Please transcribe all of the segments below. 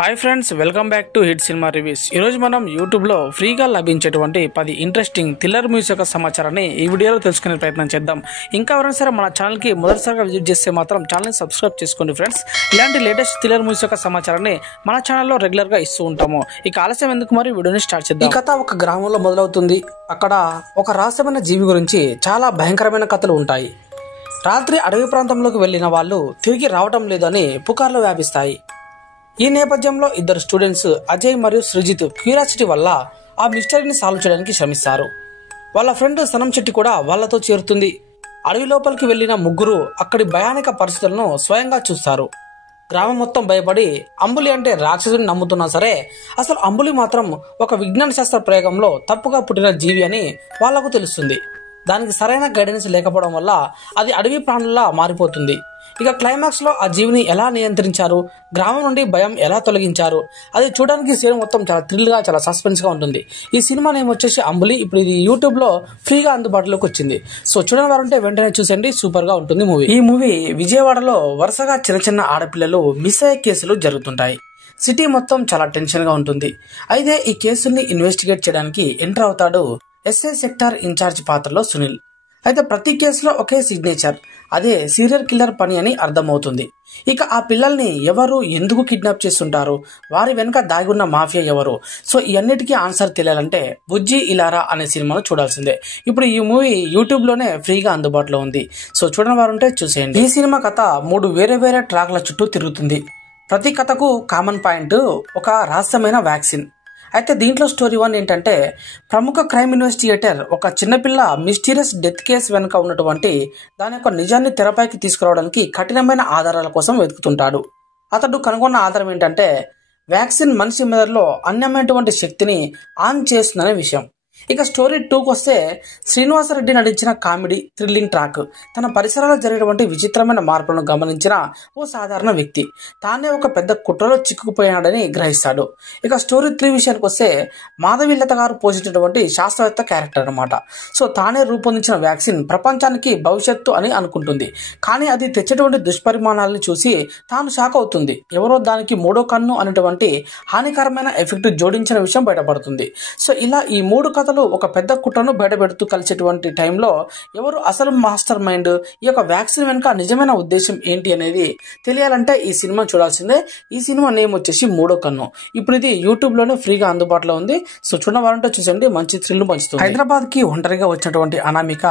Hi friends, welcome back to hit cinema reviews. ఈరోజు మనం యూట్యూబ్లో ఫ్రీగా లభించేటువంటి 10 ఇంట్రెస్టింగ్ థ్రిల్లర్ మూవీస్ యొక్క సమాచారాన్ని ఈ వీడియోలో తెలుసుకునే ప్రయత్నం చేద్దాం. ఇంకా ఎవరైనా సరే మన ఛానల్కి మొదటిసారిగా విజిట్ చేస్తే మాత్రం ఛానల్ని సబ్స్క్రైబ్ చేసుకోండి ఫ్రెండ్స్. ఇలాంటి లేటెస్ట్ థ్రిల్లర్ మూవీస్ యొక్క సమాచారాన్ని మన ఛానల్లో రెగ్యులర్గా ఇస్తూ ఉంటాము. ఇక ఆలస్యం ఎందుకు, మరి వీడియోని స్టార్ట్ చేద్దాం. ఈ కథ ఒక గ్రామంలో మొదలవుతుంది. అక్కడ ఒక రహస్యమైన జీవి గురించి చాలా భయంకరమైన కథలు ఉంటాయి. రాత్రి అడవి ప్రాంతంలోకి వెళ్లిన వాళ్ళు తిరిగి రావటం లేదని పుకార్లు వ్యాపిస్తాయి. ఈ నేపథ్యంలో ఇద్దరు స్టూడెంట్స్ అజయ్ మరియు సృజిత్ క్యూరియాసిటీ వల్ల ఆ మిస్టరీని సాల్వ్ చేయడానికి శ్రమిస్తారు. వాళ్ళ ఫ్రెండ్ సనం చెట్టి కూడా వాళ్లతో చేరుతుంది. అడవి లోపలికి వెళ్లిన ముగ్గురు అక్కడి భయానక పరిస్థితులను స్వయంగా చూస్తారు. గ్రామం మొత్తం భయపడి అంబులి అంటే రాక్షసుని నమ్ముతున్నా సరే, అసలు అంబులి మాత్రం ఒక విజ్ఞాన శాస్త్ర ప్రయోగంలో తప్పుగా పుట్టిన జీవి అని వాళ్లకు తెలుస్తుంది. దానికి సరైన గైడెన్స్ లేకపోవడం వల్ల అది అడవి ప్రాణుల్లా మారిపోతుంది. ఇక క్లైమాక్స్ లో ఆ జీవిని ఎలా నియంత్రించారు, గ్రామం నుండి భయం ఎలా తొలగించారు, అది చూడడానికి సీన్ మొత్తం చాలా థ్రిల్ గా, చాలా సస్పెన్స్ గా ఉంటుంది. ఈ సినిమా నేమ్ వచ్చేసి అంబులి. ఇప్పుడు ఇది యూట్యూబ్ లో ఫ్రీగా అందుబాటులోకి వచ్చింది. సో చూడని వారు ఉంటే వెంటనే చూసండి, సూపర్ గా ఉంటుంది మూవీ. ఈ మూవీ విజయవాడలో వరుసగా చిన్న చిన్న ఆడపిల్లలు మిస్ అయ్యే కేసులు జరుగుతుంటాయి. సిటీ మొత్తం చాలా టెన్షన్ గా ఉంటుంది. అయితే ఈ కేసుల్ని ఇన్వెస్టిగేట్ చేయడానికి ఎంటర్ అవుతాడు ఎస్ఐ సెక్టార్ ఇన్ఛార్జ్ పాత్రలో సునీల్. అయితే ప్రతి కేసులో ఒకే సిగ్నేచర్, అదే సీరియల్ కిల్లర్ పని అని అర్థమవుతుంది. ఇక ఆ పిల్లల్ని ఎవరు, ఎందుకు కిడ్నాప్ చేస్తుంటారు, వారి వెనుక దాగి ఉన్న మాఫియా ఎవరు, సో ఈ అన్నిటికీ ఆన్సర్ తెలియాలంటే బుజ్జి ఇలారా అనే సినిమాను చూడాల్సిందే. ఇప్పుడు ఈ మూవీ యూట్యూబ్ లోనే ఫ్రీగా అందుబాటులో ఉంది. సో చూడని వారు ఉంటే చూసేయండి. ఈ సినిమా కథ 3 వేరే వేరే ట్రాక్ల చుట్టూ తిరుగుతుంది. ప్రతి కథకు కామన్ పాయింట్ ఒక రహస్యమైన వ్యాక్సిన్. అయితే దీంట్లో స్టోరీ 1 ఏంటంటే, ప్రముఖ క్రైమ్ ఇన్వెస్టిగేటర్ ఒక చిన్నపిల్ల మిస్టీరియస్ డెత్ కేసు వెనుక ఉన్నటువంటి దాని యొక్క నిజాన్ని తెరపైకి తీసుకురావడానికి కఠినమైన ఆధారాల కోసం వెతుకుతుంటాడు. అతడు కనుగొన్న ఆధారం ఏంటంటే, వ్యాక్సిన్ మనిషి మెదడులో అన్యమైనటువంటి శక్తిని ఆన్ చేస్తుందనే విషయం. ఇక స్టోరీ 2కి వస్తే, శ్రీనివాసరెడ్డి నటించిన కామెడీ థ్రిల్లింగ్ ట్రాక్. తన పరిసరాల్లో జరిగినటువంటి విచిత్రమైన మార్పులను గమనించిన ఓ సాధారణ వ్యక్తి తానే ఒక పెద్ద కుట్రలో చిక్కుకుపోయాడని గ్రహిస్తాడు. ఇక స్టోరీ 3 విషయానికి వస్తే, మాధవీలత గారు పోషించినటువంటి శాస్త్రవేత్త క్యారెక్టర్ అనమాట. సో తానే రూపొందించిన వ్యాక్సిన్ ప్రపంచానికి భవిష్యత్తు అని అనుకుంటుంది. కానీ అది తెచ్చేటువంటి దుష్పరిమాణాలను చూసి తాను షాక్ అవుతుంది. ఎవరో దానికి మూడో కన్ను అనేటువంటి హానికరమైన ఎఫెక్ట్ జోడించిన విషయం బయటపడుతుంది. సో ఇలా ఈ 3 కథలు ఒక పెద్ద కుట్రను బయటపెడుతూ కలిసేటువంటి టైంలో ఎవరు అసలు మాస్టర్ మైండ్, ఈ యొక్క వ్యాక్సిన్ వెనుక నిజమైన ఉద్దేశం ఏంటి అనేది తెలియాలంటే ఈ సినిమా చూడాల్సిందే. ఈ సినిమా నేమ్ వచ్చేసి మూడో కన్ను. ఇప్పుడు ఇది యూట్యూబ్ లోనే ఫ్రీగా అందుబాటులో ఉంది. సో చూడవాలంటే చూసండి, మంచి థ్రిల్ పంచుతుంది. హైదరాబాద్ కి ఒంటరిగా వచ్చినటువంటి అనామిక,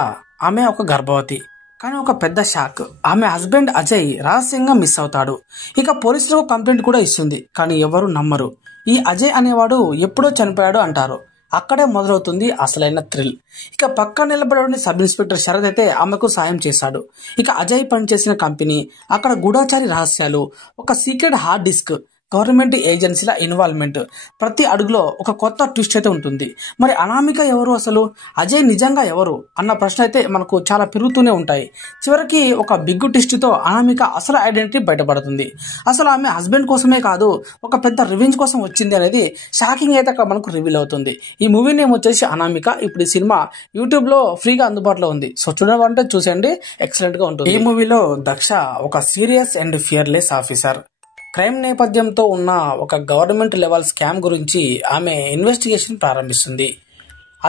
ఆమె ఒక గర్భవతి. కానీ ఒక పెద్ద షాక్, ఆమె హస్బెండ్ అజయ్ రహస్యంగా మిస్ అవుతాడు. ఇక పోలీసులకు కంప్లైంట్ కూడా ఇస్తుంది, కానీ ఎవరు నమ్మరు. ఈ అజయ్ అనేవాడు ఎప్పుడో చనిపోయాడు అంటారు. అక్కడే మొదలవుతుంది అసలైన థ్రిల్. ఇక పక్క నిలబడే సబ్ ఇన్స్పెక్టర్ శరత్ అయితే ఆమెకు సాయం చేశాడు. ఇక అజయ్ పనిచేసిన కంపెనీ, అక్కడ గూఢాచారి రహస్యాలు, ఒక సీక్రెట్ హార్డ్ డిస్క్, గవర్నమెంట్ ఏజెన్సీల ఇన్వాల్వ్మెంట్, ప్రతి అడుగులో ఒక కొత్త ట్విస్ట్ అయితే ఉంటుంది. మరి అనామిక ఎవరు, అసలు అజయ్ నిజంగా ఎవరు అన్న ప్రశ్న అయితే మనకు చాలా పెరుగుతూనే ఉంటాయి. చివరికి ఒక బిగ్ ట్విస్ట్ తో అనామిక అసలు ఐడెంటిటీ బయటపడుతుంది. అసలు ఆమె హస్బెండ్ కోసమే కాదు, ఒక పెద్ద రివెంజ్ కోసం వచ్చింది అనేది షాకింగ్ అయితే అక్కడ మనకు రివీల్ అవుతుంది. ఈ మూవీ నేమ్ వచ్చేసి అనామిక. ఇప్పుడు ఈ సినిమా యూట్యూబ్ లో ఫ్రీగా అందుబాటులో ఉంది. సో చూడాలంటే చూసేయండి, ఎక్సలెంట్ గా ఉంటుంది. ఈ మూవీలో దక్ష ఒక serious and fearless officer. Crime నేపథ్యంతో ఉన్న ఒక గవర్నమెంట్ లెవెల్ స్కామ్ గురించి ఆమె ఇన్వెస్టిగేషన్ ప్రారంభిస్తుంది.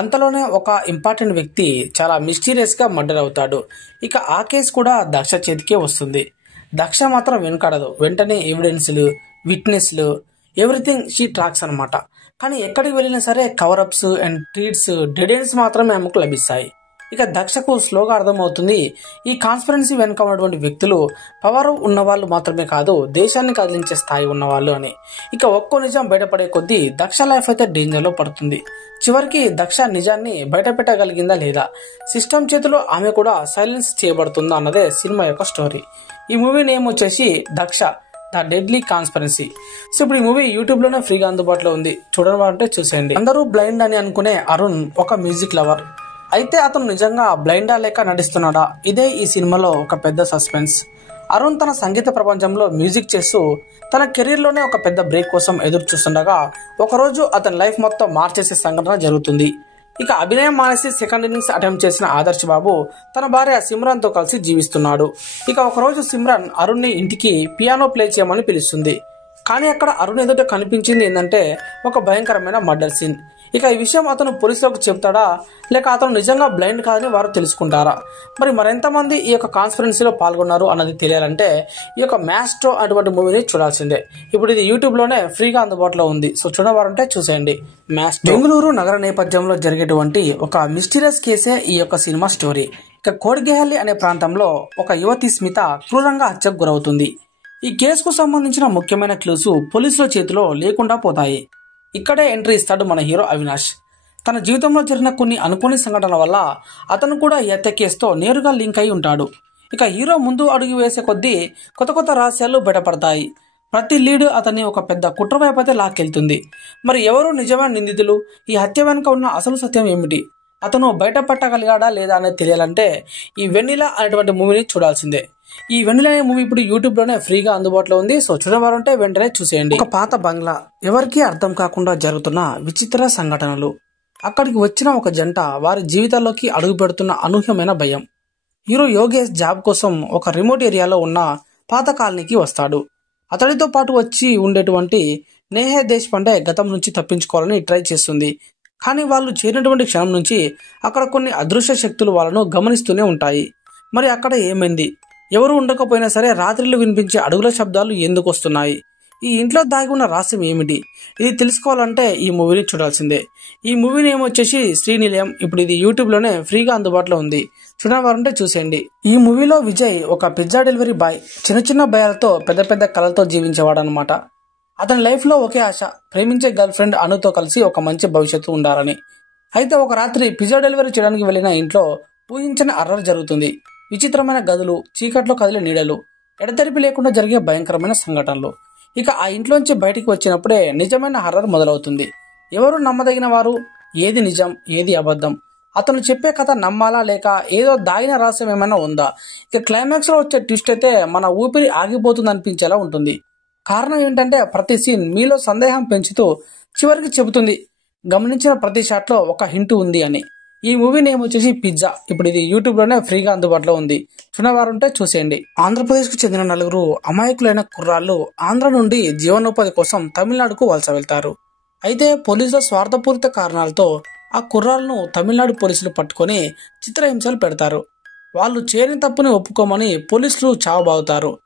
అంతలోనే ఒక ఇంపార్టెంట్ వ్యక్తి చాలా మిస్టీరియస్ గా మర్డర్ అవుతాడు. ఇక ఆ కేసు కూడా దక్ష చేతికే వస్తుంది. దక్ష మాత్రం వెనుకాడదు. వెంటనే ఎవిడెన్స్లు, విట్నెస్లు, ఎవ్రీథింగ్ షీ ట్రాక్స్ అనమాట. కానీ ఎక్కడికి వెళ్ళినా సరే కవరప్స్ అండ్ ట్రీట్స్, డెడ్ ఎండ్స్ మాత్రమే ఆమెకు లభిస్తాయి. ఇక దక్షకు స్లోగా అర్థమవుతుంది, ఈ కాన్స్పిరెన్సీ వెనుక ఉన్నటువంటి వ్యక్తులు పవర్ ఉన్నవాళ్ళు మాత్రమే కాదు, దేశాన్ని కదిలించే స్థాయి ఉన్నవాళ్ళు అని. ఇక ఒక్కో నిజం బయటపడే కొద్దీ దక్ష లైఫ్ అయితే డేంజర్ లో పడుతుంది. చివరికి దక్ష నిజాన్ని బయట పెట్టగలిగిందా లేదా, సిస్టమ్ చేతిలో ఆమె కూడా సైలెన్స్ చేయబడుతుందా అన్నదే సినిమా యొక్క స్టోరీ. ఈ మూవీ నేమ్ వచ్చేసి Daksha the deadly conspiracy. So ఇప్పుడు ఈ మూవీ యూట్యూబ్ లోనే ఫ్రీగా అందుబాటులో ఉంది. చూడాలంటే చూసేయండి. అందరూ బ్లైండ్ అని అనుకునే అరుణ్ ఒక మ్యూజిక్ లవర్. అయితే అతను నిజంగా బ్లైండా లేక నటిస్తున్నాడా, ఇదే ఈ సినిమాలో ఒక పెద్ద సస్పెన్స్. అరుణ్ తన సంగీత ప్రపంచంలో మ్యూజిక్ చేస్తూ తన కెరీర్ లోనే ఒక పెద్ద బ్రేక్ కోసం ఎదురు చూస్తుండగా ఒకరోజు అతని లైఫ్ మొత్తం మార్చేసే సంఘటన జరుగుతుంది. ఇక అభినయం మానేసి సెకండ్ ఇన్నింగ్స్ అటెంప్ట్ చేసిన ఆదర్శ్ బాబు తన భార్య సిమ్రాన్ తో కలిసి జీవిస్తున్నాడు. ఇక ఒకరోజు సిమ్రాన్ అరుణ్ ని ఇంటికి పియానో ప్లే చేయమని పిలుస్తుంది. కానీ అక్కడ అరుణ్ ఎదుట కనిపించింది ఏంటంటే ఒక భయంకరమైన మర్డర్ సీన్. ఇక ఈ విషయం అతను పోలీసులకు చెప్తాడా లేక అతను నిజంగా బ్లైండ్ కాదని వారు తెలుసుకుంటారా? మరి మరెంతమంది ఈ యొక్క కాన్స్పిరెన్సీలో పాల్గొన్నారు అన్నది తెలియాలంటే ఈ యొక్క మ్యాస్ట్రో అటువంటి మూవీని చూడాల్సిందే. ఇప్పుడు ఇది యూట్యూబ్ లోనే ఫ్రీగా అందుబాటులో ఉంది. సో చూడవారంటే చూసేయండి. మ్యాస్ట్రో బెంగళూరు నగర నేపథ్యంలో జరిగేటువంటి ఒక మిస్టీరియస్ కేసే ఈ యొక్క సినిమా స్టోరీ. ఇక కోడిగేహల్లి అనే ప్రాంతంలో ఒక యువతి స్మిత క్రూరంగా హత్యకు గురవుతుంది. ఈ కేసుకు సంబంధించిన ముఖ్యమైన క్లూస్ పోలీసుల చేతిలో లేకుండా పోతాయి. ఇక్కడే ఎంట్రీ ఇస్తాడు మన హీరో అవినాష్. తన జీవితంలో జరిగిన కొన్ని అనుకోని సంఘటనల వల్ల అతను కూడా ఈ హత్య కేసుతో నేరుగా లింక్ అయి ఉంటాడు. ఇక హీరో ముందు అడుగు వేసే కొద్దీ కొత్త కొత్త రహస్యాలు బయటపడతాయి. ప్రతి లీడ్ అతన్ని ఒక పెద్ద కుట్ర వైపైతే లాక్కెళ్తుంది. మరి ఎవరు నిజమైన నిందితులు? ఈ హత్య వెనుక ఉన్న అసలు సత్యం ఏమిటి? అతను బయటపట్టగలిగాడా లేదా అనేది తెలియాలంటే ఈ వెన్నెల అనేటువంటి మూవీని చూడాల్సిందే. ఈ వెన్నెల అనే మూవీ ఇప్పుడు యూట్యూబ్ లోనే ఫ్రీగా అందుబాటులో ఉంది. సో చూడవాలంటే వెంటనే చూసేయండి. ఒక పాత బంగ్లా, ఎవరికీ అర్థం కాకుండా జరుగుతున్న విచిత్ర సంఘటనలు, అక్కడికి వచ్చిన ఒక జంట, వారి జీవితాల్లోకి అడుగు పెడుతున్న అనూహ్యమైన భయం. హీరో యోగేష్ జాబ్ కోసం ఒక రిమోట్ ఏరియాలో ఉన్న పాత కాలనీకి వస్తాడు. అతడితో పాటు వచ్చి ఉండేటువంటి నేహే దేశపాండే గతం నుంచి తప్పించుకోవాలని ట్రై చేస్తుంది. కానీ వాళ్ళు చేరినటువంటి క్షణం నుంచి అక్కడ కొన్ని అదృశ్య శక్తులు వాళ్ళను గమనిస్తూనే ఉంటాయి. మరి అక్కడ ఏమైంది? ఎవరు ఉండకపోయినా సరే రాత్రిలో వినిపించే అడుగుల శబ్దాలు ఎందుకు వస్తున్నాయి? ఈ ఇంట్లో దాగి ఉన్న రహస్యం ఏమిటి? ఇది తెలుసుకోవాలంటే ఈ మూవీని చూడాల్సిందే. ఈ మూవీ నేమ్ వచ్చేసి శ్రీనిలయం. ఇప్పుడు ఇది యూట్యూబ్ లోనే ఫ్రీగా అందుబాటులో ఉంది. చూడవాలంటే చూసేయండి. ఈ మూవీలో విజయ్ ఒక పిజ్జా డెలివరీ బాయ్. చిన్న చిన్న భయాలతో పెద్ద పెద్ద కళలతో జీవించేవాడు అనమాట. అతని లైఫ్ లో ఒకే ఆశ, ప్రేమించే గర్ల్ ఫ్రెండ్ అనుతో కలిసి ఒక మంచి భవిష్యత్తు ఉండాలని. అయితే ఒక రాత్రి పిజ్జా డెలివరీ చేయడానికి వెళ్లిన ఇంట్లో ఊహించని అర్రర్ జరుగుతుంది. విచిత్రమైన గదులు, చీకట్లో కదిలే నీడలు, ఎడతెరిపి లేకుండా జరిగే భయంకరమైన సంఘటనలు. ఇక ఆ ఇంట్లోంచి బయటికి వచ్చినప్పుడే నిజమైన హర్రర్ మొదలవుతుంది. ఎవరు నమ్మదగిన వారు? ఏది నిజం, ఏది అబద్ధం? అతను చెప్పే కథ నమ్మాలా లేక ఏదో దాగిన రహస్యం ఏమైనా ఉందా? ఇక క్లైమాక్స్ లో వచ్చే ట్విస్ట్ అయితే మన ఊపిరి ఆగిపోతుంది అనిపించేలా ఉంటుంది. కారణం ఏంటంటే ప్రతి సీన్ మీలో సందేహం పెంచుతూ చివరికి చెబుతుంది గమనించిన ప్రతి షాట్ లో ఒక హింట్ ఉంది అని. ఈ మూవీ నేమ్ వచ్చేసి పిజ్జా. ఇప్పుడు ఇది యూట్యూబ్ లోనే ఫ్రీగా అందుబాటులో ఉంది. చూడవారుంటే చూసేయండి. ఆంధ్రప్రదేశ్ కు చెందిన నలుగురు అమాయకులైన కుర్రాళ్ళు ఆంధ్ర నుండి జీవనోపాధి కోసం తమిళనాడుకు వలస వెళ్తారు. అయితే పోలీసుల స్వార్థపూరిత కారణాలతో ఆ కుర్రాళ్ళను తమిళనాడు పోలీసులు పట్టుకొని చిత్రహింసలు పెడతారు. వాళ్ళు చేయని తప్పుని ఒప్పుకోమని పోలీసులు చావబాగుతారు.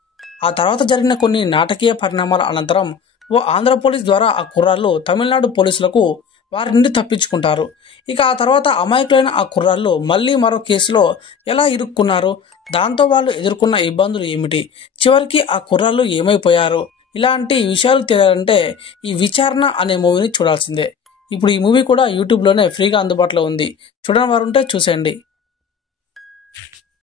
ఆ తర్వాత జరిగిన కొన్ని నాటకీయ పరిణామాల అనంతరం ఓ ఆంధ్ర పోలీస్ ద్వారా ఆ కుర్రాళ్ళు తమిళనాడు పోలీసులకు వారి నుండి తప్పించుకుంటారు. ఇక ఆ తర్వాత అమాయకులైన ఆ కుర్రాళ్ళు మళ్ళీ మరో కేసులో ఎలా ఇరుక్కున్నారు? దాంతో వాళ్ళు ఎదుర్కొన్న ఇబ్బందులు ఏమిటి? చివరికి ఆ కుర్రాళ్ళు ఏమైపోయారు? ఇలాంటి విషయాలు తెలియాలంటే ఈ విచారణ అనే మూవీని చూడాల్సిందే. ఇప్పుడు ఈ మూవీ కూడా యూట్యూబ్ లోనే ఫ్రీగా అందుబాటులో ఉంది. చూడని వారుంటే చూసేయండి.